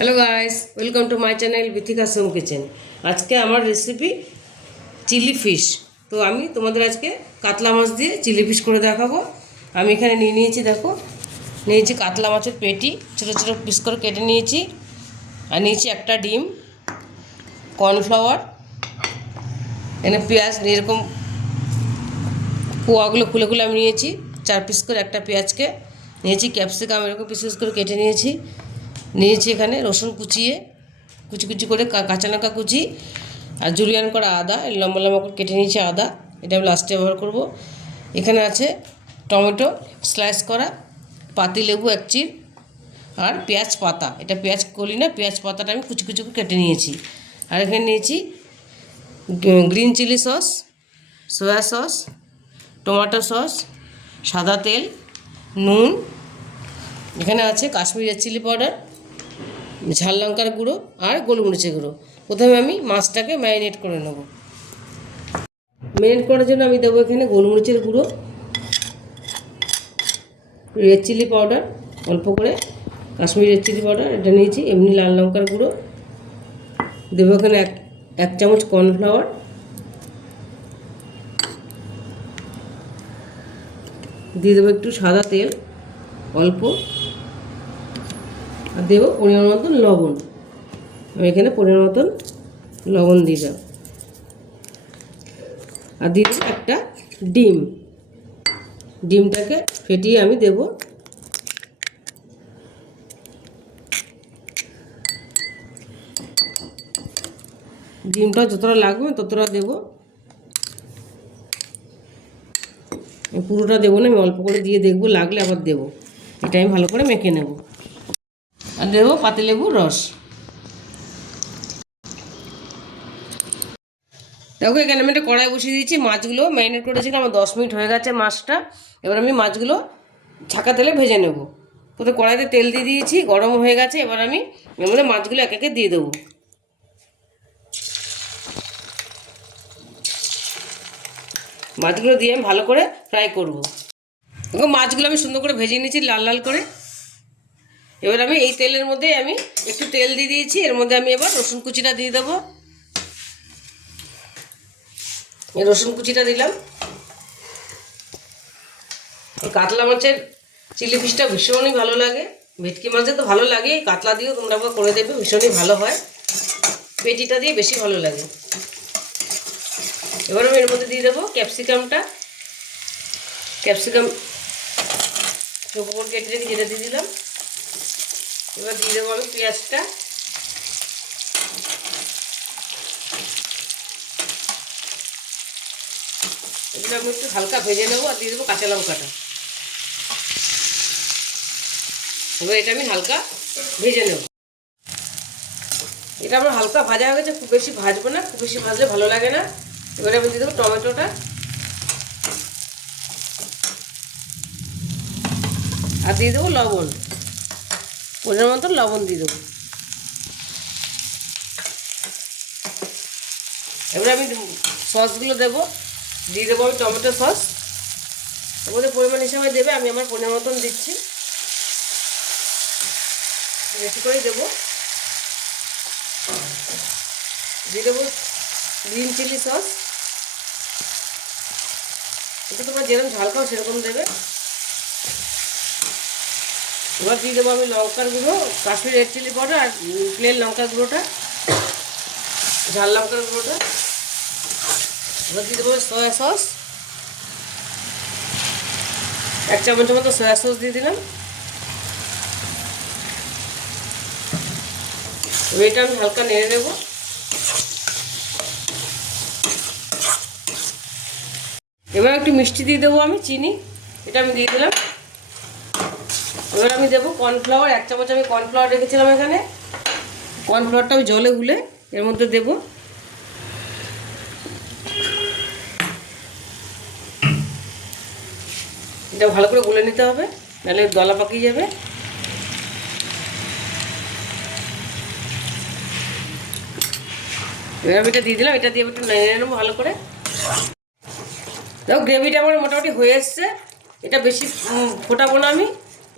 Hello guys, welcome to my channel Bithika's home kitchen. আজকে আমার recipe chilli fish. তো আমি তোমাদের আজকে কাতলা মাছ দিয়ে চিলি ফিশ করে দেখাবো। আমি এখানে নিয়েছি, দেখো, নিয়েছি কাতলা মাছের পেটি, ছোটো ছোটো পিস করে কেটে নিয়েছি। আর নিয়েছি একটা ডিম, কর্নফ্লাওয়ার, এখানে পেঁয়াজ এরকম কোয়াগুলো খুলে খুলে আমি নিয়েছি 4 পিস করে, একটা পেঁয়াজকে নিয়েছি, ক্যাপসিকাম এরকম পিস পিস করে কেটে নিয়েছি। এখানে রসুন কুচিয়ে কুচি কুচি করে, কাঁচা লঙ্কা কুচি, আর জুলিয়ান করা আদা, লম্বা লম্বা করে কেটে নিয়েছি আদা, এটা আমি লাস্টে ব্যবহার করব। এখানে আছে টমেটো স্লাইস করা, পাতিলেবু এক চির, আর পেঁয়াজ পাতা, এটা পেঁয়াজ কলি না, পেঁয়াজ পাতাটা আমি কুচি কুচি করে কেটে নিয়েছি। আর এখানে নিয়েছি green chilli sauce, soya sauce, tomato sauce, সাদা তেল, নুন, এখানে আছে কাশ্মীরি চিলি পাউডার, ঝাল লঙ্কার গুঁড়ো, আর গোলমরিচের গুঁড়ো। প্রথমে আমি মাছটাকে ম্যারিনেট করে নেব। ম্যারিনেট করার জন্য আমি দেবো এখানে গোলমরিচের গুঁড়ো, রেড চিলি পাউডার অল্প করে, কাশ্মীরি রেড চিলি পাউডার এটা নিয়েছি, এমনি লাল লঙ্কার গুঁড়ো দেবো এখানে এক চামচ কর্নফ্লাওয়ার, দিয়ে দেবো একটু সাদা তেল অল্প, আর দেবো পরিমাণ মতন লবণ। আমি এখানে পরিমাণ মতন লবণ দিয়ে দেব, আর দিয়ে দেবো একটা ডিম। ডিমটাকে ফেটিয়ে আমি দেব। ডিমটা যতটা লাগবে ততটা দেবো, পুরোটা দেবো না, আমি অল্প করে দিয়ে দেখবো, লাগলে আবার দেবো। এটা আমি ভালো করে মেখে নেব। আর দেবো পাতিলেবুর রস। দেখো এখানে আমি একটা কড়াই বসিয়ে দিয়েছি, মাছগুলো ম্যারিনেট করেছিলাম, আমার 10 মিনিট হয়ে গেছে মাছটা। এবার আমি মাছগুলো ছাকা তেলে ভেজে নেব। প্রথমে কড়াইতে তেল দিয়ে দিয়েছি, গরম হয়ে গেছে। এবার আমি এর মধ্যে মাছগুলো এক একে দিয়ে দেবো। মাছগুলো দিয়ে আমি ভালো করে ফ্রাই করব। দেখো মাছগুলো আমি সুন্দর করে ভেজে নিয়েছি লাল লাল করে। এবার আমি এই তেলের মধ্যে আমি একটু তেল দিয়ে দিয়েছি, এর মধ্যে আমি এবার রসুন কুচিটা দিয়ে দেবো। এই রসুন কুচিটা দিলাম। কাতলা মাছের চিলি ফিশটা ভীষণই ভালো লাগে, ভেটকি মাছে তো ভালো লাগে, কাতলা দিয়েও তোমরা করে দেবে, ভীষণই ভালো হয়, পেটিটা দিয়ে বেশি ভালো লাগে। এবার আমি এর মধ্যে দিয়ে দেবো ক্যাপসিকামটা, ক্যাপসিকাম কেটে রেখে যেটা দিয়ে দিলাম। এবার দিয়ে দেবো আমি পেঁয়াজটা, এগুলো আমি একটু হালকা ভেজে নেবো। আর দিয়ে দেবো কাঁচা লঙ্কাটা। এবার এটা আমি হালকা ভেজে নেব। এটা আমার হালকা ভাজা হয়ে গেছে, খুব বেশি ভাজবো না, খুব বেশি ভাজলে ভালো লাগে না। এবারে আমি দিয়ে দেবো টমেটোটা, আর দিয়ে দেবো লবণ, পরিমাণ মতো লবণ দিয়ে দেবো। এবারে আমি সসগুলো দেবো, দিয়ে দেবো আমি টমেটো সস, এর মধ্যে পরিমাণ হিসাবে দেবে, আমি আমার পরিমাণ মতন দিচ্ছি, বেশি করেই দেবো। দিয়ে দেবো গ্রিন চিলি সস, এটা তোমরা যেরকম ঝাল খাও সেরকম দেবে। এবার দিয়ে দেবো আমি লঙ্কার গুঁড়ো, কাশ্মীরি রেড চিলি পাউডার, আর প্লেন লঙ্কার গুঁড়োটা, ঝাল লঙ্কার গুঁড়োটা। এবার দিয়ে দেবো সয়া সস, 1 চামচের মতো সয়া সস দিয়ে দিলাম। এটা আমি হালকা নেড়ে নেবো। এবার একটু মিষ্টি দিয়ে দেবো আমি, চিনি, এটা আমি দিয়ে দিলাম। এবার আমি দেবো কর্নফ্লাওয়ার, 1 চামচ আমি কর্নফ্লাওয়ার রেখেছিলাম এখানে, কর্নফ্লাওয়ারটা আমি জলে গুলে এর মধ্যে দেবো। এটা ভালো করে গুলে নিতে হবে, নাহলে দলা পাকিয়ে যাবে। এবার আমি এটা দিয়ে দিলাম, এটা দিয়ে একটু নেড়ে নেবো ভালো করে। দেখো গ্রেভিটা আমার মোটামুটি হয়ে এসছে, এটা বেশি ফোটাবো না আমি,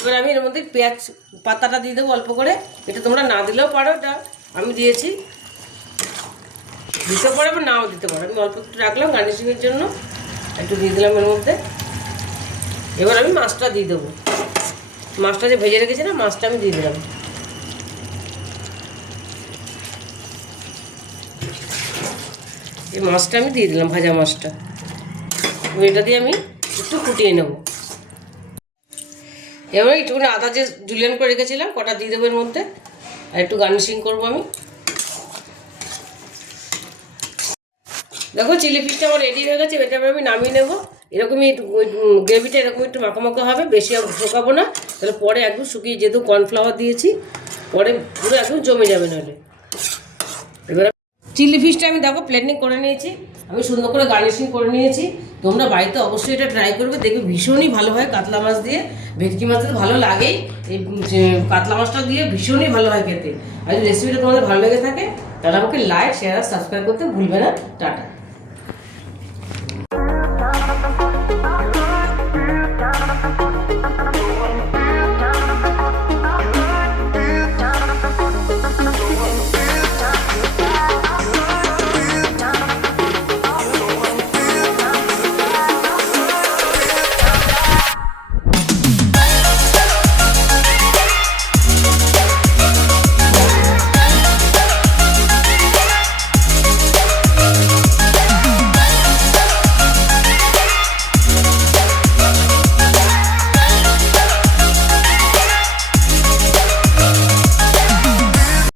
এবার আমি এর মধ্যে পেঁয়াজ পাতাটা দিয়ে দেবো অল্প করে। এটা তোমরা না দিলেও পারো, এটা আমি দিয়েছি, দিতে পারো বা নাও দিতে পারো। আমি অল্প একটু রাখলাম গার্নিশিংয়ের জন্য, একটু দিয়ে দিলাম এর মধ্যে। এবার আমি মাছটা দিয়ে দেবো, মাছটা যে ভেজে রেখেছি না, মাছটা আমি দিয়ে দিলাম। এই মাছটা আমি দিয়ে দিলাম, ভাজা মাছটা। এটা দিয়ে আমি একটু ফুটিয়ে নেব। এবার একটুখানি আদা যে জুলিয়ান করে রেখেছিলাম কটা দিয়ে দেবো এর মধ্যে, আর একটু গার্নিশিং করবো আমি। দেখো চিলি ফিশটা আমার রেডি হয়ে গেছে, এটা আমি নামিয়ে নেবো। এরকমই গ্রেভিটা এরকম একটু মাখা মাখা হবে, বেশি শুকাবো না, তাহলে পরে একদম শুকিয়ে, যেহেতু কর্নফ্লাওয়ার দিয়েছি পরে পুরো একদম জমে যাবে নাহলে। এবার চিলি ফিশটা আমি দেখো প্লেটিং করে নিয়েছি, আমি সুন্দর করে গার্নিশিং করে নিয়েছি। তোমরা বাড়িতে অবশ্যই এটা ট্রাই করবে, দেখবে ভীষণই ভালো হয়। কাতলা মাছ দিয়ে, ভেটকি মাছ তো ভালো লাগেই, এই কাতলা মাছটা দিয়ে ভীষণই ভালো হয় খেতে। আর যদি রেসিপিটা তোমাদের ভালো লেগে থাকে তাহলে আমাকে লাইক, শেয়ার আর সাবস্ক্রাইব করতে ভুলবে না। টাটা।